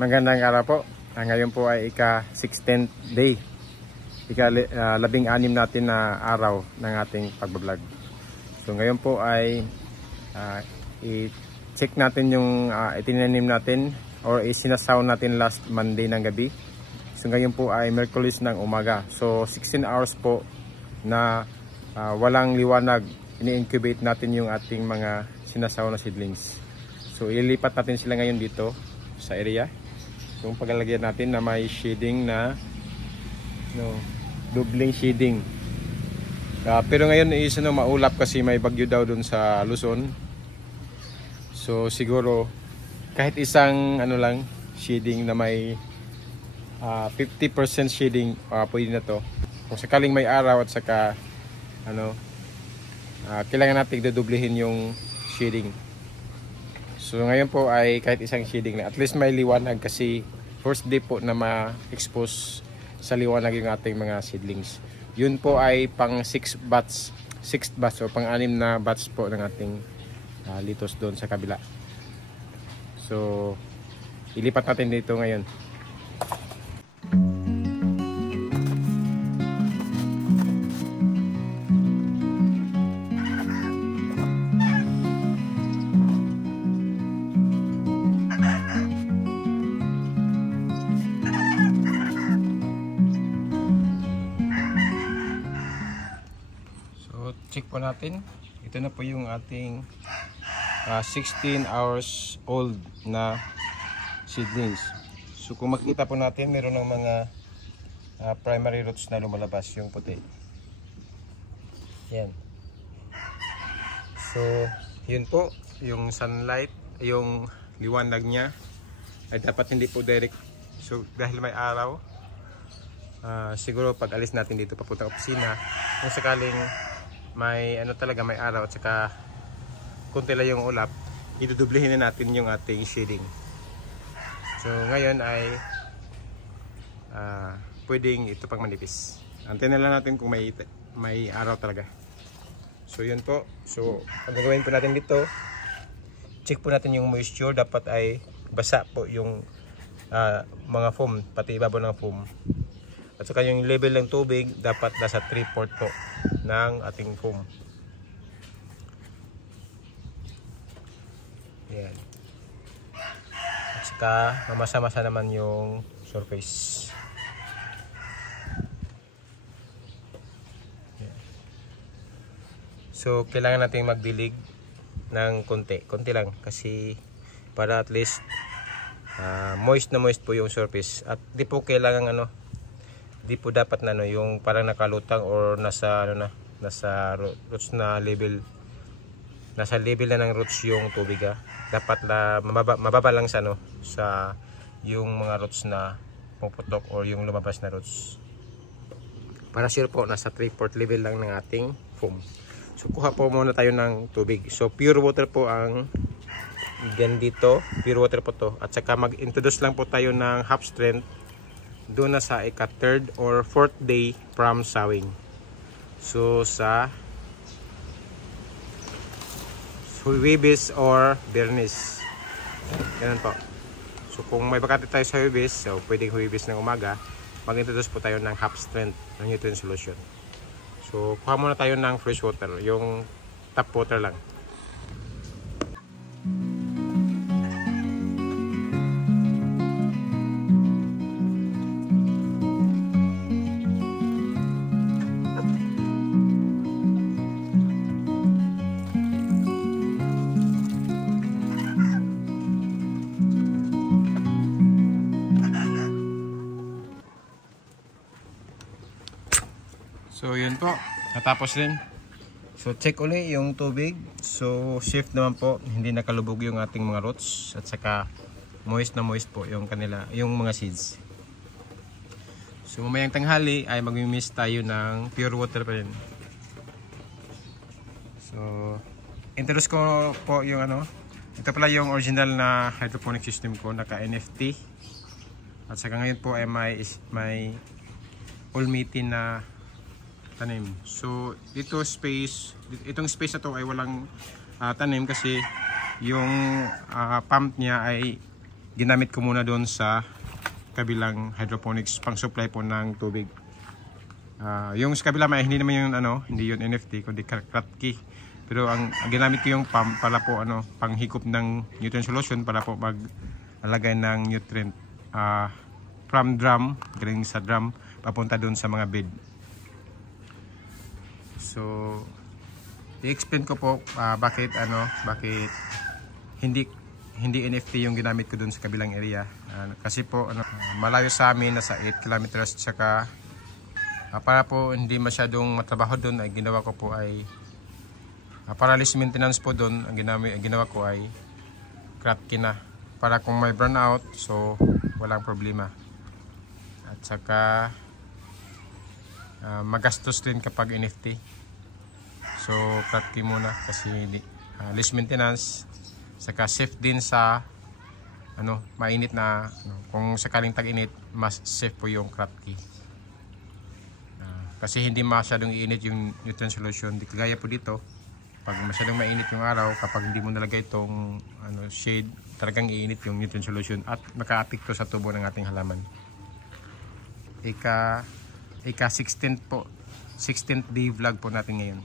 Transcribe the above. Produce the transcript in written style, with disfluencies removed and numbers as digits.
Magandang araw po. Ngayon po ay ika-16th day. Ika-16 natin na araw ng ating pagbablog. So ngayon po ay i-check natin yung itinanim natin or isinasaw natin last Monday ng gabi. So ngayon po ay Merkulis ng umaga. So 16 hours po na walang liwanag. Ini-incubate natin yung ating mga sinasaw na seedlings. So ililipat natin sila ngayon dito sa area. Yung paglalagyan natin na may shading na doubling shading. Pero ngayon is maulap kasi may bagyo daw dun sa Luzon. So siguro kahit isang lang shading na may 50% shading, pwede na to. Kung sakaling may araw at saka kailangan natin dodoblehin yung shading. So ngayon po ay kahit isang shading na, at least may liwanag kasi first day po na ma-expose sa liwanag yung ating mga seedlings. Yun po ay pang 6th batch o pang 6 na batch po ng ating litos doon sa kabila. So ilipat natin dito ngayon. Check po natin. Ito na po yung ating 16 hours old na seedlings. So kung makita po natin, meron ng mga primary roots na lumalabas, yung puti. Yan. So yun po, yung sunlight, yung liwanag niya ay dapat hindi po direct. So dahil may araw, siguro pag alis natin dito papuntang opisina, kung sakaling may talaga may araw at saka kunti lang yung ulap, idudublehin na natin yung ating shading. So ngayon ay pwedeng ito pang manipis. Antayin na lang natin kung may araw talaga. So yun po. So ang gagawin po natin dito, check po natin yung moisture. Dapat ay basa po yung mga foam, pati ibabaw ng foam. At saka yung level ng tubig dapat nasa 3/4 po ng ating foam. Yan. At saka mamasa-masa naman yung surface. Yan. So kailangan natin magdilig ng konti lang kasi para at least moist na moist po yung surface. At di po kailangan di po dapat na yung parang nakalutang or nasa nasa roots na level, nasa level na ng roots yung tubig. Dapat na mababa lang sa yung mga roots na puputok or yung lumabas na roots. Para sure po nasa 3/4 level lang ng ating foam. So kuha po muna tayo ng tubig. So pure water po ang dito, pure water po to. At saka mag-introduce lang po tayo ng half strength doon na sa ika-3rd or 4th day from sowing. So sa Huibis or Bernice. Ganun po. So kung may bakante tayo sa Huibis, so pwedeng Huibis ng umaga, mag-introduce po tayo ng half strength ng nutrient solution. So kuha muna tayo ng fresh water, yung tap water lang. So yun po, natapos rin. So check uli yung tubig. So shift naman po, hindi nakalubog yung ating mga roots at saka moist na moist po yung yung mga seeds. So mamayang tanghali ay mag-mist tayo ng pure water pa rin. So introduce ko po yung ito pala yung original na hydroponic system ko, naka NFT. At saka ngayon po ay may ulmitin na tanim. So itong space na to ay walang tanim kasi yung pump niya ay ginamit ko muna doon sa kabilang hydroponics pang supply po ng tubig. Yung sa kabila hindi naman yung hindi yun NFT kundi Kratky. Pero ang ginamit ko yung pump para po panghikop ng nutrient solution para po maglagay ng nutrient from drum, galing sa drum papunta doon sa mga bed. So i-explain ko po bakit hindi NFT yung ginamit ko doon sa kabilang area. Kasi po malayo sa amin, nasa 8 kilometers, tsaka para po hindi masyadong matrabaho doon, ay ginawa ko po ay para less maintenance po doon. Ang ginawa ko ay Kratky na para kung may burnout, so walang problema. At saka magastos din kapag NFT, so Kratky muna kasi less maintenance, saka safe din sa mainit na kung sakaling tag-init, mas safe po yung Kratky. Kasi hindi masyadong iinit yung nutrient solution. Di kagaya po dito, pag masyadong mainit yung araw, kapag hindi mo nalagay itong shade, talagang iinit yung nutrient solution at maka-apekto sa tubo ng ating halaman. Ika 16th day vlog po natin ngayon.